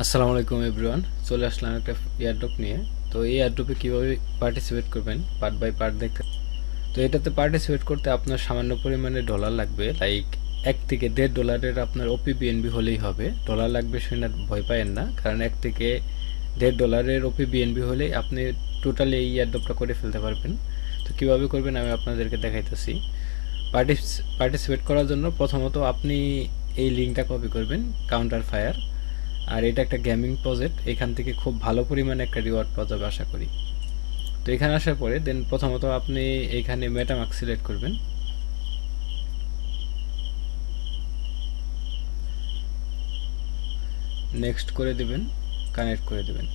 আসসালামু আলাইকুম এভরিওয়ান, চলে আসলাম একটা এয়ারড্রপ নিয়ে। তো এই এয়ারড্রপে কীভাবে পার্টিসিপেট করবেন পার্ট বাই পার্ট দেখতে। তো এটাতে পার্টিসিপেট করতে আপনার সামান্য পরিমাণে ডলার লাগবে, লাইক $1 থেকে $1.5 আপনার ওপিবিএনবি হলেই হবে। ডলার লাগবে শুনে ভয় পায়েন না, কারণ $1 থেকে $1.5 ওপিবিএনবি হলেই আপনি টোটালি এই এয়ারড্রপটা করে ফেলতে পারবেন। তো কীভাবে করবেন আমি আপনাদেরকে দেখাইতেছি। পার্টিসিপেট করার জন্য প্রথমত আপনি এই লিঙ্কটা কপি করবেন, কাউন্টার ফায়ার। আর এটা একটা গেমিং প্রজেক্ট, এখান থেকে খুব ভালো পরিমাণে একটা রিওয়ার্ড পাওয়া যাবে আশা করি। তো এখানে আসার পরে দেন প্রথমত আপনি এখানে মেটামাস্ক সিলেক্ট করবেন। নেক্সট করে দিবেন, কানেক্ট করে দিবেন।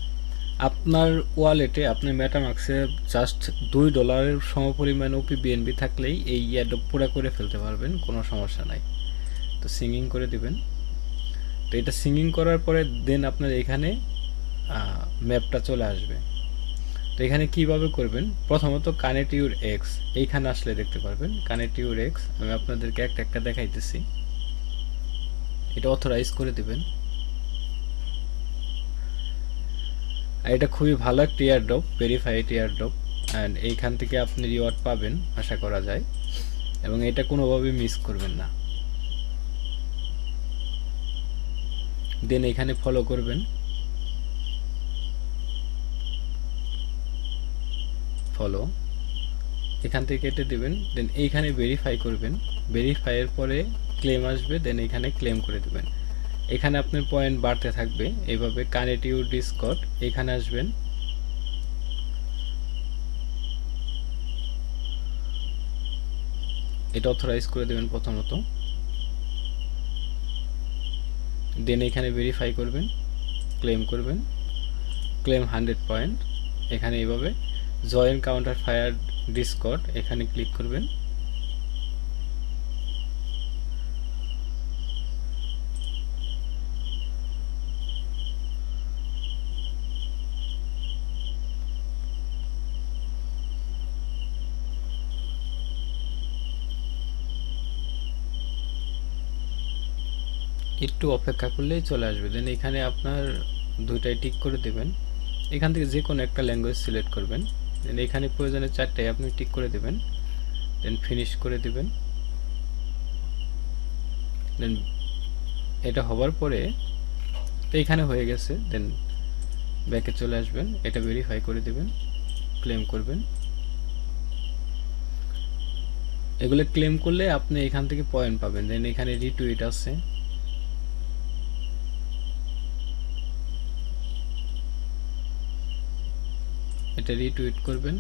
আপনার ওয়ালেটে আপনি মেটামাস্কে জাস্ট $2 সমপরিমাণ ওপিবিএনবি থাকলেই এই এয়ারড্রপ পুরো করে ফেলতে পারবেন, কোনো সমস্যা নাই। তো সিঙ্গিং করে দিবেন। তো এটা সিঙ্গিং করার পরে দেন আপনার এখানে ম্যাপটা চলে আসবে। তো এখানে কিভাবে করবেন, প্রথমত কানেক্ট ইউর এক্স এইখানে আসলে দেখতে পারবেন। কানেক্ট ইউর এক্স আমি আপনাদেরকে একটা একটা দেখাইতেছি। এটা অথরাইজ করে দিবেন। আর এটা খুবই ভালো একটা এয়ারড্রপ, ভেরিফাইড এয়ারড্রপ, অ্যান্ড এইখান থেকে আপনি রিওয়ার্ড পাবেন আশা করা যায়, এবং এটা কোনোভাবেই মিস করবেন না। দেন এখানে ফলো করবেন, ফলো এখান থেকে কেটে দিবেন। দেন এইখানে ভেরিফাই করবেন, ভেরিফাইয়ের পরে ক্লেম আসবে, দেন এখানে ক্লেম করে দিবেন। এখানে আপনার পয়েন্ট বাড়তে থাকবে এইভাবে। কানেক্ট ইউর ডিসকর্ড এখানে আসবেন, এটা অথরাইজ করে দেবেন প্রথমত। দেন এখানে ভেরিফাই করবেন, ক্লেম করবেন, ক্লেম 100 পয়েন্ট। এখানে এইভাবে জয়েন কাউন্টার ফায়ার ডিসকর্ড এখানে ক্লিক করবেন। একটু অপেক্ষা করলেই চলে আসবে। দেন এখানে আপনার দুইটাই টিক করে দেবেন। এখান থেকে যে কোনো একটা ল্যাঙ্গুয়েজ সিলেক্ট করবেন। দেন এখানে প্রয়োজনে 4টাই আপনি টিক করে দেবেন। দেন ফিনিশ করে দিবেন। দেন এটা হবার পরে তো এখানে হয়ে গেছে। দেন ব্যাকে চলে আসবেন, এটা ভেরিফাই করে দিবেন, ক্লেম করবেন। এগুলো ক্লেম করলে আপনি এখান থেকে পয়েন্ট পাবেন। দেন এখানে রিটুইট আছে, এটা রিটুইট করবেন,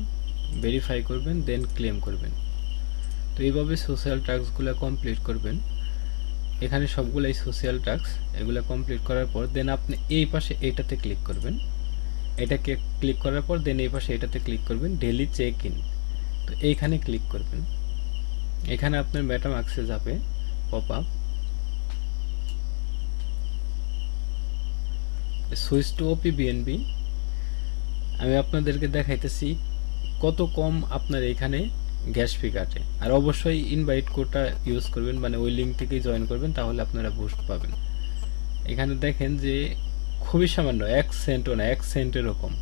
ভেরিফাই করবেন, দেন ক্লেম করবেন। তো এইভাবে সোশ্যাল টাস্কগুলো কমপ্লিট করবেন। এখানে সবগুলাই সোশ্যাল টাস্ক, এগুলো কমপ্লিট করার পর দেন আপনি এই পাশে এটাতে ক্লিক করবেন। এটাকে ক্লিক করার পর দেন এই পাশে এটাতে ক্লিক করবেন, ডেইলি চেক ইন। তো এইখানে ক্লিক করবেন। এখানে আপনার মেটামাস্কে যাবে পপ আপ, সুইচ টু ওপিবিএনবি। আমি আপনাদেরকে দেখাইতেছি কত কম আপনার এখানে গ্যাস ফি কাটে। আর অবশ্যই ইনভাইট কোডটা ইউজ করবেন, মানে ওই লিঙ্ক থেকেই জয়েন করবেন, তাহলে আপনারা বুস্ট পাবেন। এখানে দেখেন যে খুবই সামান্য, 1 সেন্টও না, 1 সেন্টেরও কম।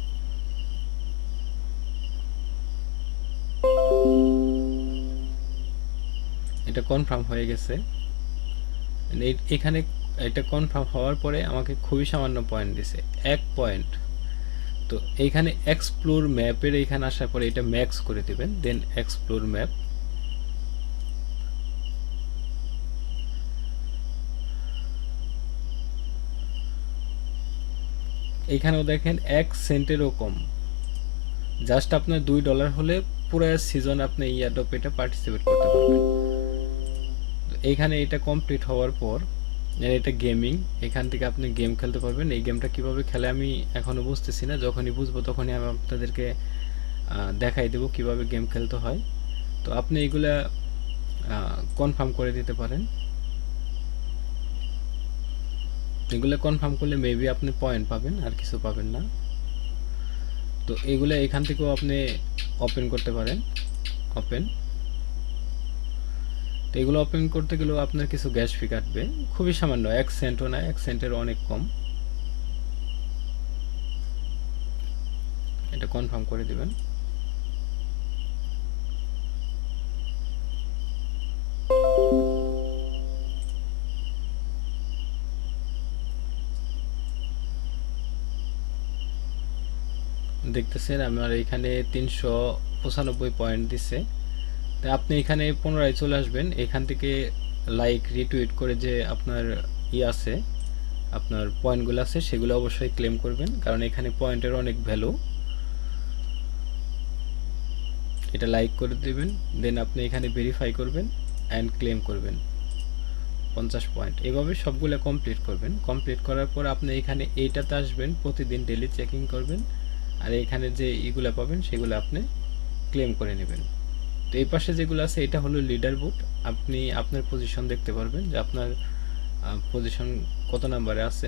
এটা কনফার্ম হয়ে গেছে। এখানে এটা কনফার্ম হওয়ার পরে আমাকে খুবই সামান্য পয়েন্ট দিছে, 1 পয়েন্ট। তো এইখানে এক্সপ্লোর ম্যাপের এইখানে আসার পরে এটা ম্যাক্স করে দিবেন। দেন এক্সপ্লোর ম্যাপ, এইখানেও দেখেন 1 সেন্টেরও কম। জাস্ট আপনার $2 হলে পুরো সিজন আপনি এই এয়ারড্রপ এটা পার্টিসিপেট করতে পারবেন। তো এইখানে এটা কমপ্লিট হওয়ার পর এটা গেমিং, এখান থেকে আপনি গেম খেলতে পারবেন। এই গেমটা কিভাবে খেলে আমি এখনো বুঝতেছি না, যখনই বুঝবো তখনই আমি আপনাদেরকে দেখাই দেবো কিভাবে গেম খেলতে হয়। তো আপনি এগুলা কনফার্ম করে দিতে পারেন। এগুলো কনফার্ম করলে মেবি আপনি পয়েন্ট পাবেন, আর কিছু পাবেন না। তো এগুলো এখান থেকেও আপনি ওপেন করতে পারেন, ওপেন। তো এগুলো ওপেন করতে গেলেও আপনার কিছু গ্যাস ফি কাটবে, খুবই সামান্য, 1 সেন্টও না, 1 সেন্টের অনেক কম। কনফার্ম করে দিবেন। দেখতেছেন আমার এখানে 395 পয়েন্ট দিচ্ছে। তো আপনি এখানে পুনরায় চলে আসবেন, এখান থেকে লাইক রিটুইট করে যে আপনার আছে, আপনার পয়েন্টগুলো আছে সেগুলো অবশ্যই ক্লেম করবেন, কারণ এখানে পয়েন্টের অনেক ভ্যালু। এটা লাইক করে দেবেন, দেন আপনি এখানে ভেরিফাই করবেন অ্যান্ড ক্লেম করবেন 50 পয়েন্ট। এভাবে সবগুলো কমপ্লিট করবেন। কমপ্লিট করার পর আপনি এখানে এইটাতে আসবেন, প্রতিদিন ডেলি চেকিং করবেন, আর এখানে যে ইগুলো পাবেন সেগুলো আপনি ক্লেম করে নেবেন। তো এই পাশে যেগুলো আছে এটা হলো লিডার বোর্ড। আপনি আপনার পজিশন দেখতে পারবেন যে আপনার পজিশন কত নাম্বারে আছে।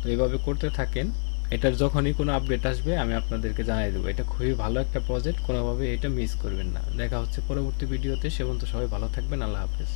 তো এইভাবে করতে থাকেন। এটার যখনই কোনো আপডেট আসবে আমি আপনাদেরকে জানিয়ে দেবো। এটা খুবই ভালো একটা প্রজেক্ট, কোনোভাবে এটা মিস করবেন না। দেখা হচ্ছে পরবর্তী ভিডিওতে। সে পর্যন্ত সবাই ভালো থাকবেন। আল্লাহ হাফেজ।